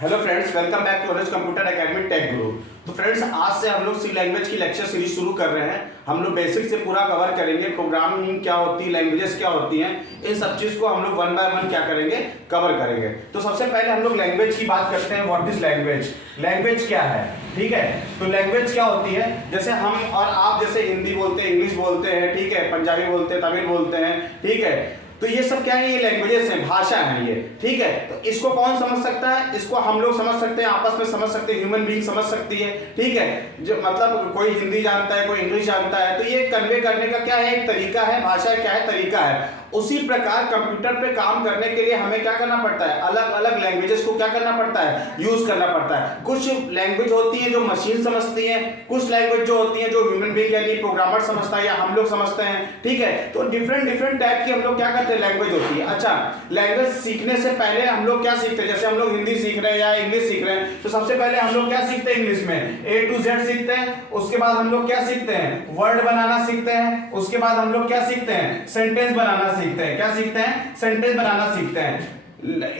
Hello friends, welcome back to knowledge computer academy tech guru. तो friends, आज से हम लोग सी लैंग्वेज की लेक्चर सीरीज शुरू कर रहे हैं। हम लोग बेसिक से पूरा कवर करेंगे, प्रोग्रामिंग क्या होती है, लैंग्वेजेस क्या होती हैं, इन सब चीज़ को हम लोग वन बाय वन क्या करेंगे, कवर करेंगे। तो सबसे पहले हम लोग लैंग्वेज की बात करते हैं। What is language? लैंग्वेज क्या है? ठीक है, तो लैंग्वेज क्या होती है? जैसे हम और आप जैसे हिंदी बोलते हैं, इंग्लिश बोलते हैं, ठीक है, पंजाबी बोलते हैं, तमिल बोलते हैं, ठीक है, तो ये सब क्या है? ये लैंग्वेजेस हैं, भाषा है ये, ठीक है। तो इसको कौन समझ सकता है? इसको हम लोग समझ सकते हैं, आपस में समझ सकते हैं, ह्यूमन बीइंग समझ सकती है, ठीक है। जो मतलब कोई हिंदी जानता है, कोई इंग्लिश जानता है, तो ये कन्वे करने का क्या है? एक तरीका है। भाषा क्या है? तरीका है। उसी प्रकार कंप्यूटर पे काम करने के लिए हमें क्या करना पड़ता है? अलग अलग लैंग्वेजेस को क्या करना पड़ता है? यूज करना पड़ता है। कुछ लैंग्वेज होती है जो मशीन समझती है, कुछ लैंग्वेज जो होती है जो ह्यूमन बीइंग यानी प्रोग्रामर समझता है या हम लोग समझते हैं, ठीक है। तो डिफरेंट डिफरेंट टाइप की हम लोग क्या करते हैं? लैंग्वेज होती है। अच्छा, लैंग्वेज सीखने से पहले हम लोग क्या सीखते हैं? जैसे हम लोग हिंदी सीख रहे हैं या इंग्लिश सीख रहे हैं, तो सबसे पहले हम लोग क्या सीखते हैं? इंग्लिश में A to Z सीखते हैं। उसके बाद हम लोग क्या सीखते हैं? वर्ड बनाना सीखते हैं। उसके बाद हम लोग क्या सीखते हैं? सेंटेंस बनाना सीखते हैं। क्या सीखते हैं? सेंटेंस बनाना सीखते हैं।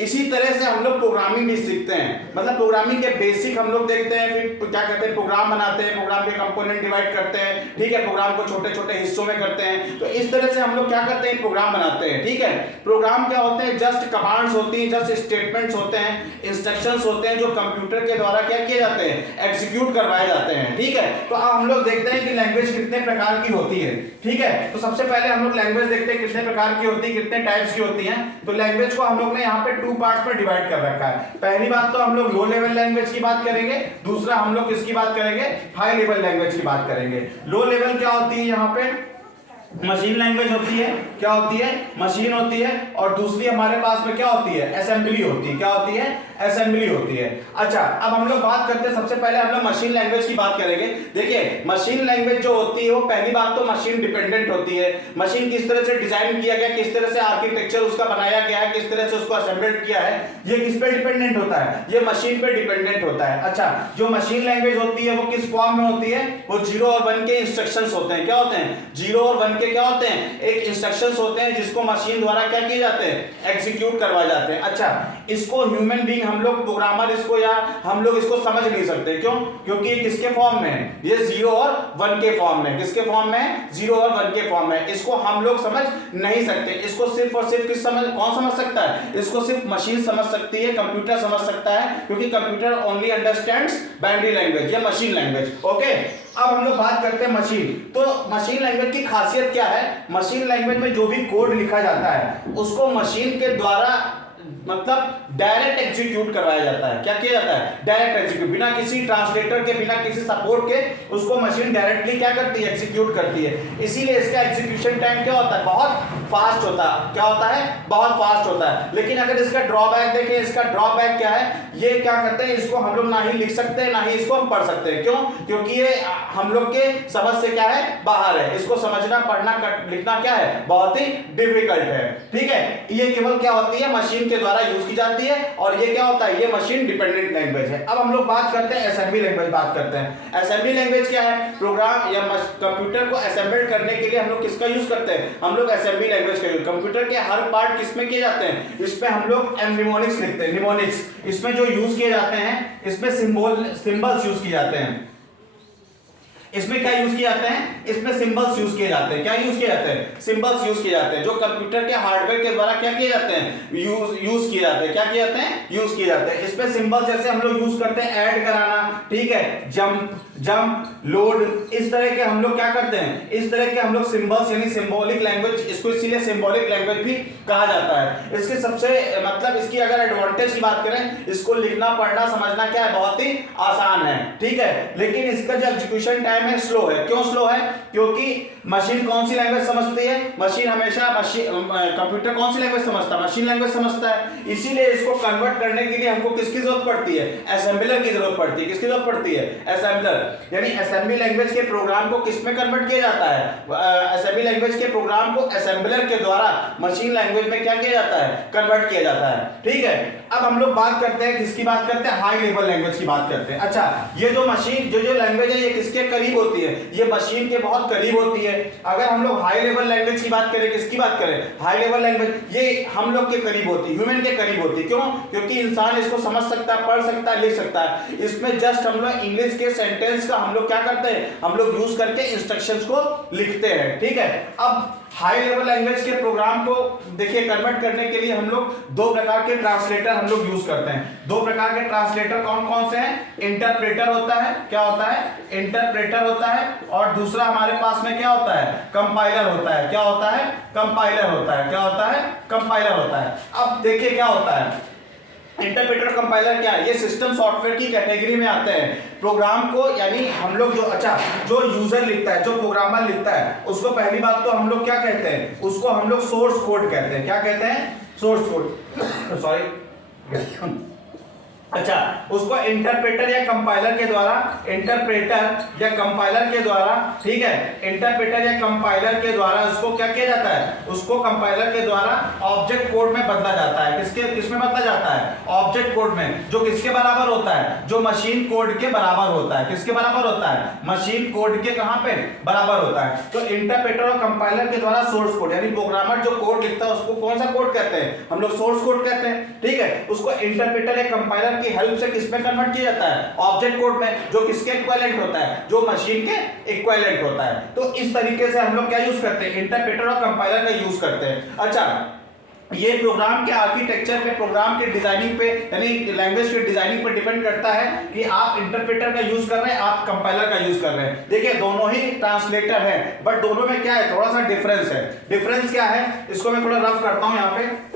इसी तरह से हम लोग प्रोग्रामिंग भी सीखते हैं। मतलब प्रोग्रामिंग के बेसिक हम लोग देखते हैं, फिर क्या करते हैं? प्रोग्राम बनाते हैं, प्रोग्राम के कंपोनेंट डिवाइड करते हैं, ठीक है, प्रोग्राम को छोटे छोटे हिस्सों में करते हैं। तो इस तरह से हम लोग क्या करते हैं? प्रोग्राम बनाते हैं, ठीक है। प्रोग्राम क्या होते हैं? जस्ट कमांड्स होती हैं, जस्ट स्टेटमेंट्स होते हैं, इंस्ट्रक्शंस होते हैं, जो कंप्यूटर के द्वारा क्या किए जाते हैं? एग्जीक्यूट करवाए जाते हैं, ठीक है। तो अब हम लोग देखते हैं कि लैंग्वेज कितने प्रकार की होती है, ठीक है। तो सबसे पहले हम लोग लैंग्वेज देखते हैं कितने प्रकार की होती है, कितने टाइप्स की होती हैं। तो लैंग्वेज को हम लोग ने यहाँ पे टू पार्ट्स में डिवाइड कर रखा है। पहली बात तो हम लोग लो लेवल लैंग्वेज की बात करेंगे, दूसरा हम लोग किसकी बात करेंगे? हाई लेवल लैंग्वेज की बात करेंगे। लो लेवल क्या होती है? यहाँ पे मशीन लैंग्वेज होती है। क्या होती है? मशीन होती है। और दूसरी हमारे पास में क्या होती है? असेंबली होती है। क्या होती है? असेंबली होती है। अच्छा, अब हम लोग बात करते हैं, सबसे पहले हम लोग मशीन लैंग्वेज की बात करेंगे। देखिए, मशीन लैंग्वेज जो होती है वो पहली बात तो मशीन डिपेंडेंट होती है। मशीन किस तरह से डिजाइन किया गया, किस तरह से आर्किटेक्चर उसका बनाया गया है, किस तरह से उसको असेंबल्ड किया है, ये किस पे डिपेंडेंट होता है? ये मशीन पे डिपेंडेंट होता है। अच्छा, जो मशीन लैंग्वेज होती है वो किस फॉर्म में होती है? वो 0 और 1 के इंस्ट्रक्शंस होते हैं। क्या होते हैं? 0 और 1 के क्या होते हैं? एक इंस्ट्रक्शंस होते हैं जिसको मशीन द्वारा क्या किए जाते हैं? एग्जीक्यूट करवाए जाते हैं। अच्छा, इसको ह्यूमन बीइंग हम लोग प्रोग्रामर इसको या हम लोग इसको समझ नहीं सकते। क्यों? क्योंकि ये किसके फॉर्म में है? ये 0 और 1 के फॉर्म में। किसके फॉर्म में? 0 और 1 के फॉर्म में। इसको हम लोग समझ नहीं सकते। इसको सिर्फ और सिर्फ कौन समझ सकता है? इसको सिर्फ मशीन समझ सकती है, कंप्यूटर समझ सकता है, क्योंकि computer only understands binary language या मशीन लैंग्वेज। ओके, अब हम लोग बात करते हैं मशीन। तो मशीन लैंग्वेज की खासियत क्या है? मशीन लैंग्वेज में जो भी कोड लिखा जाता है उसको मशीन के द्वारा मतलब डायरेक्ट एग्जीक्यूट करवाया जाता है। क्या किया जाता है? डायरेक्ट एग्जीक्यूट, बिना किसी ट्रांसलेटर के, बिना किसी सपोर्ट के उसको मशीन डायरेक्टली क्या करती है? एग्जीक्यूट करती है। इसीलिए इसका एग्जीक्यूशन टाइम क्या होता है? बहुत फास्ट होता है। क्या होता है? बहुत फास्ट होता है। लेकिन अगर इसका ड्रॉबैक देखें, इसका ड्रॉबैक क्या है? ये क्या करते हैं? इसको हम लोग ना ही लिख सकते हैं, ना ही इसको हम पढ़ सकते हैं। क्यों? क्योंकि ये हम लोग के समझ से क्या है? बाहर है। इसको समझना, पढ़ना, लिखना क्या है? बहुत ही डिफिकल्ट है, ठीक है। ये केवल क्या होती है? मशीन के द्वारा यूज की जाती है। और ये क्या होता है? ये मशीन डिपेंडेंट लैंग्वेज है। अब हम लोग बात करते हैं असेंबली लैंग्वेज बात करते हैं। असेंबली लैंग्वेज क्या है? प्रोग्राम या कंप्यूटर को असेंबल करने के लिए हम लोग किसका यूज करते हैं? हम लोग असेंबली लैंग्वेज का यूज। कंप्यूटर के हर पार्ट किसमें किए जाते हैं? इसमें हम लोग निमोनिक्स लिखते हैं। निमोनिक्स इसमें जो यूज किए जाते हैं, इसमें सिंबल्स यूज किए जाते हैं। इसमें क्या यूज किए जाते हैं? इसमें सिंबल्स यूज किए जाते हैं। क्या यूज किए जाते हैं? सिंबल्स यूज किए जाते हैं, जो कंप्यूटर के हार्डवेयर के द्वारा क्या किए जाते हैं? यूज किए जाते हैं। क्या किए जाते हैं? यूज किए जाते हैं। इसमें सिंबल जैसे हम लोग यूज करते हैं ऐड कराना, ठीक है, जंप, लोड, इस तरह के हम लोग क्या करते हैं? इस तरह के हम लोग सिंबल्स यानी सिंबॉलिक लैंग्वेज, इसको इसीलिए सिंबॉलिक लैंग्वेज भी कहा जाता है। इसके सबसे मतलब इसकी अगर एडवांटेज की बात करें, इसको लिखना, पढ़ना, समझना क्या है? बहुत ही आसान है, ठीक है। लेकिन इसका जो एग्जीक्यूशन टाइम है स्लो है। क्यों स्लो है? क्योंकि मशीन कौन सी लैंग्वेज समझती है? मशीन हमेशा कंप्यूटर कौन सी लैंग्वेज समझता है? मशीन लैंग्वेज समझता है। इसीलिए इसको कन्वर्ट करने के लिए हमको किसकी जरूरत पड़ती है? असेंबलर की जरूरत पड़ती है। किसकी जरूरत पड़ती है? असेंबलर। असेंबलर। यानी असेंबली लैंग्वेज के प्रोग्राम को किस में कन्वर्ट किया जाता है, असेंबली लैंग्वेज के प्रोग्राम को असेंबलर के द्वारा मशीन लैंग्वेज में क्या किया जाता है, कन्वर्ट किया जाता है। ठीक है, अब हम लोग बात करते हैं किसकी बात करते हैं, हाई लेवल लैंग्वेज की बात करते हैं। अच्छा, ये जो मशीन जो लैंग्वेज है ये किसके करीब होती है, ये मशीन के बहुत करीब होती है। अगर हम लोग हाई लेवल लैंग्वेज की बात करें, किसकी बात करें, हाई लेवल लैंग्वेज, ये हम लोग के करीब होती है, ह्यूमन के करीब होती है। क्यों? क्योंकि इंसान इसको समझ सकता है, पढ़ सकता है, लिख सकता है। इसमें जस्ट हम लोग इंग्लिश के सेंटेंस का हम लोग क्या करते हैं, हम लोग यूज करके इंस्ट्रक्शंस को लिखते हैं। ठीक है, अब हाई लेवल लैंग्वेज के प्रोग्राम को देखिए कन्वर्ट करने के लिए हम लोग दो प्रकार के ट्रांसलेटर हम लोग यूज करते हैं। दो प्रकार के ट्रांसलेटर कौन कौन से हैं, इंटरप्रेटर होता है, क्या होता है, इंटरप्रेटर होता है, और दूसरा हमारे पास में क्या होता है, कंपाइलर होता है। क्या होता है, कंपाइलर होता है। क्या होता है, कंपाइलर होता है। अब देखिए क्या होता है इंटरप्रेटर, कंपाइलर क्या है, ये सिस्टम सॉफ्टवेयर की कैटेगरी में आते हैं। प्रोग्राम को यानी हम लोग जो जो यूजर लिखता है, जो प्रोग्रामर लिखता है, उसको पहली बात तो हम लोग क्या कहते हैं, उसको हम लोग सोर्स कोड कहते हैं। क्या कहते हैं, सोर्स कोड, सॉरी। अच्छा, उसको इंटरप्रेटर या कंपाइलर के द्वारा, इंटरप्रेटर या कंपाइलर के द्वारा, ठीक है, इंटरप्रेटर या कंपाइलर के द्वारा उसको क्या किया जाता है, उसको कंपाइलर के द्वारा ऑब्जेक्ट कोड में बदला जाता है। किसमें बदला जाता है, ऑब्जेक्ट कोड में, जो किसके बराबर होता है, जो मशीन कोड के बराबर होता है। किसके बराबर होता है, मशीन कोड के कहां पे बराबर होता है। तो इंटरप्रेटर और कंपाइलर के द्वारा सोर्स कोड, यानी प्रोग्रामर जो कोड लिखता है उसको कौन सा कोड कहते हैं, हम लोग सोर्स कोड कहते हैं। ठीक है, उसको इंटरप्रेटर या कंपाइलर की हेल्प से किसमें कन्वर्ट किया जाता है, ऑब्जेक्ट कोड में, जो किसके इक्विवेलेंट होता है, जो मशीन के इक्विवेलेंट होता है। तो इस तरीके से हम लोग क्या यूज करते हैं, इंटरप्रेटर और कंपाइलर का यूज करते हैं। अच्छा, ये प्रोग्राम के आर्किटेक्चर पे, प्रोग्राम के डिजाइनिंग पे, यानी लैंग्वेज के डिजाइनिंग पे डिपेंड करता है कि आप इंटरप्रेटर का यूज कर रहे हैं, आप कंपाइलर का यूज कर रहे हैं। देखिए दोनों ही ट्रांसलेटर हैं, बट दोनों में क्या है, थोड़ा सा डिफरेंस है। डिफरेंस क्या है, इसको मैं थोड़ा रफ करता हूं यहाँ पे।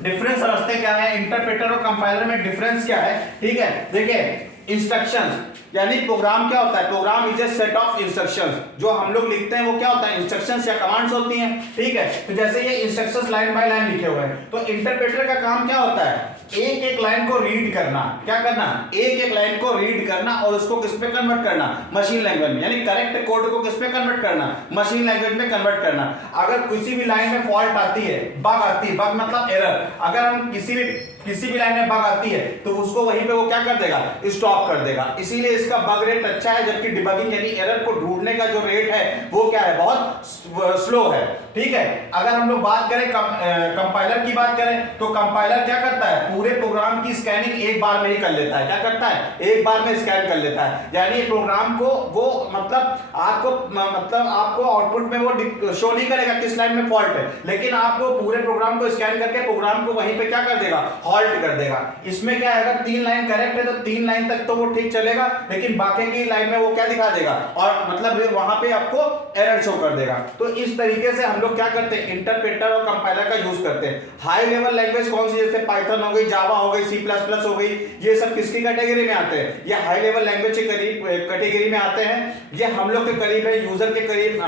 डिफरेंस समझते क्या है, इंटरप्रेटर और कंपाइलर में डिफरेंस क्या है। ठीक है, देखिए इंस्ट्रक्शंस, यानी प्रोग्राम क्या होता है, program is a set of instructions. जो हम लोग लिखते हैं वो क्या होता है, इंस्ट्रक्शंस या कमांड्स होती हैं। ठीक है, तो जैसे ये इंस्ट्रक्शंस लाइन बाय लाइन लिखे हुए हैं, तो इंटरप्रेटर का काम क्या होता है, एक एक लाइन को रीड करना। क्या करना, एक एक लाइन को रीड करना और उसको किस पे कन्वर्ट करना, मशीन लैंग्वेज में, यानी करेक्ट कोड को किस पे कन्वर्ट करना, मशीन लैंग्वेज में कन्वर्ट करना। अगर किसी भी लाइन में फॉल्ट आती है, बग आती है, बग मतलब एरर, अगर हम किसी भी लाइन में बग आती है तो उसको वहीं पे वो क्या कर देगा, स्टॉप कर देगा। इसीलिए इसका बग रेट अच्छा है, जबकि डिबगिंग यानी एरर को ढूंढने का जो रेट है वो क्या है, बहुत स्लो है। ठीक है, अगर हम लोग बात करें कंपाइलर की बात करें, तो कंपाइलर क्या करता है, पूरे प्रोग्राम की स्कैनिंग एक बार में ही कर लेता है। क्या करता है, एक बार में स्कैन कर लेता है, यानी प्रोग्राम को वो मतलब आपको आउटपुट में वो शो नहीं करेगा किस लाइन में फॉल्ट है, लेकिन आपको पूरे प्रोग्राम को स्कैन करके प्रोग्राम को वहीं पे क्या कर देगा, हॉल्ट कर देगा। इसमें क्या है, अगर 3 लाइन करेक्ट है तो 3 लाइन तक तो वो ठीक चलेगा, लेकिन बाकी की लाइन में वो क्या दिखा देगा, और मतलब वहां पे आपको एरर शो कर देगा। तो इस तरीके से हम लोग क्या करते हैं, इंटरप्रेटर और कंपाइलर का यूज करते हैं। हाई लेवल लैंग्वेज कौन सी, जैसे पाइथन हो गई, जावा हो गई, C++ हो गई, ये सब किसकी कैटेगरी में आते हैं, ये हाई लेवल लैंग्वेज के करीब कैटेगरी में आते हैं। ये हम लोग के करीब है, यूजर के करीब,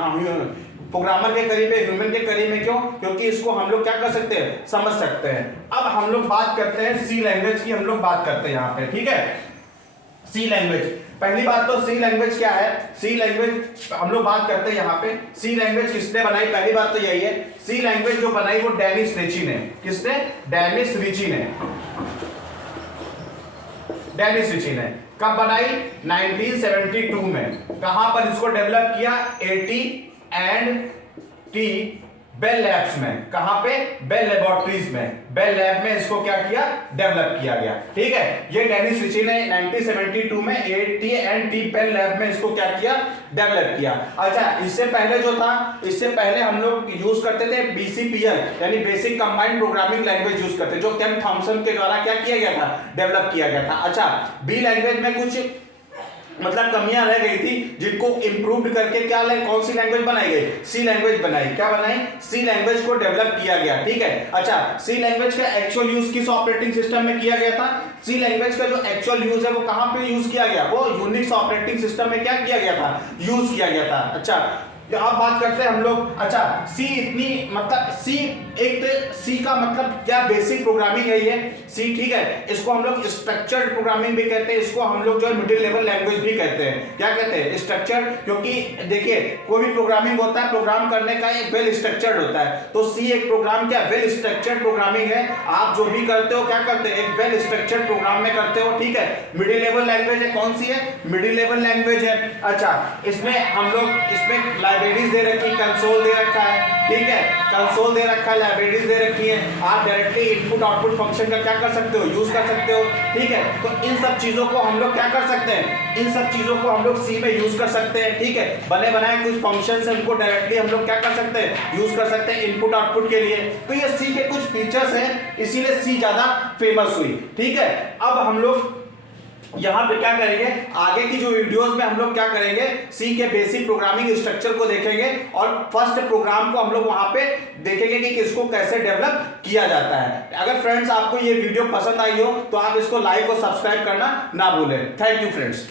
प्रोग्रामर के करीब है, ह्यूमन के करीब है। क्यों? क्योंकि इसको हम लोग क्या कर सकते हैं, समझ सकते हैं। अब हम लोग बात करते हैं सी लैंग्वेज की, हम लोग बात करते हैं यहाँ पे। ठीक है, सी लैंग्वेज, पहली बात तो सी लैंग्वेज क्या है, सी लैंग्वेज हम लोग बात करते हैं यहाँ पे। सी लैंग्वेज किसने बनाई, पहली बात तो यही है, सी लैंग्वेज जो बनाई वो डेनिस रिची ने। किसने, डेनिस रिची ने। डेनिस रिची ने कब बनाई, 1972 में। कहां पर इसको डेवलप किया, AT&T बेल लैब्स में। कहां पे, बेल लेबोरेटरीज में, बेल लैब में इसको क्या किया, डेवलप किया गया। ठीक है, ये डेनिस रिची ने 1972 में AT&T बेल लैब में इसको क्या किया, डेवलप किया। अच्छा, इससे पहले जो था, इससे पहले हम लोग यूज करते थे BCPL, यानी basic combined programming language use करते, जो केम थॉमसन के द्वारा क्या किया गया था, डेवलप किया गया था। अच्छा, बी लैंग्वेज में कुछ मतलब कमियां रह गई थी, जिनको इंप्रूव्ड करके क्या कौन सी लैंग्वेज बनाई गई, सी लैंग्वेज बनाई। क्या बनाई, सी लैंग्वेज को डेवलप किया गया। ठीक है, अच्छा, सी लैंग्वेज का एक्चुअल यूज किस ऑपरेटिंग सिस्टम में किया गया था, सी लैंग्वेज का जो एक्चुअल यूज है वो कहां पे यूज किया गया, वो यूनिक्स ऑपरेटिंग सिस्टम में क्या किया गया था, यूज किया गया था। अच्छा, अब बात करते हैं हम लोग। अच्छा, सी इतनी मतलब सी एक तो सी का मतलब क्या, बेसिक प्रोग्रामिंग है ये सी, ठीक है। इसको हम लोग स्ट्रक्चर्ड प्रोग्रामिंग भी कहते हैं, इसको हम लोग जो है मिडिल लेवल लैंग्वेज भी कहते हैं। क्या कहते हैं? स्ट्रक्चर्ड, क्योंकि देखिए कोई भी प्रोग्रामिंग होता है, प्रोग्राम करने का एक वेल स्ट्रक्चर्ड होता है, तो सी एक प्रोग्राम क्या वेल स्ट्रक्चर्ड प्रोग्रामिंग है। आप जो भी करते हो क्या करते हैं, एक वेल स्ट्रक्चर्ड प्रोग्राम में करते हो, ठीक है। मिडिल लेवल लैंग्वेज है, कौन सी है? मिडिल लेवल लैंग्वेज है। अच्छा, इसमें हम लोग इसमें लाइब्रेरीज दे रखी, कंसोल दे रखा है, ठीक है, कंसोल दे रखा है, लाइब्रेरीज दे रखी है, आप डायरेक्टली इनपुट आउटपुट फंक्शन का क्या कर सकते हो, यूज कर सकते हो, ठीक है। तो इन सब चीजों को हम लोग क्या कर सकते हैं, इन सब चीजों को हम लोग सी में यूज कर सकते हैं, ठीक है। बने बनाए कुछ फंक्शन है, उनको डायरेक्टली हम लोग क्या कर सकते हैं, यूज कर सकते हैं इनपुट आउटपुट के लिए। तो ये सी के कुछ फीचर्स हैं, इसीलिए सी ज्यादा फेमस हुई, ठीक है। अब हम लोग यहां पे क्या करेंगे, आगे की जो वीडियोस में हम लोग क्या करेंगे, सी के बेसिक प्रोग्रामिंग स्ट्रक्चर को देखेंगे और फर्स्ट प्रोग्राम को हम लोग वहां पे देखेंगे कि किसको कैसे डेवलप किया जाता है। अगर फ्रेंड्स आपको ये वीडियो पसंद आई हो तो आप इसको लाइक और सब्सक्राइब करना ना भूलें। Thank you friends.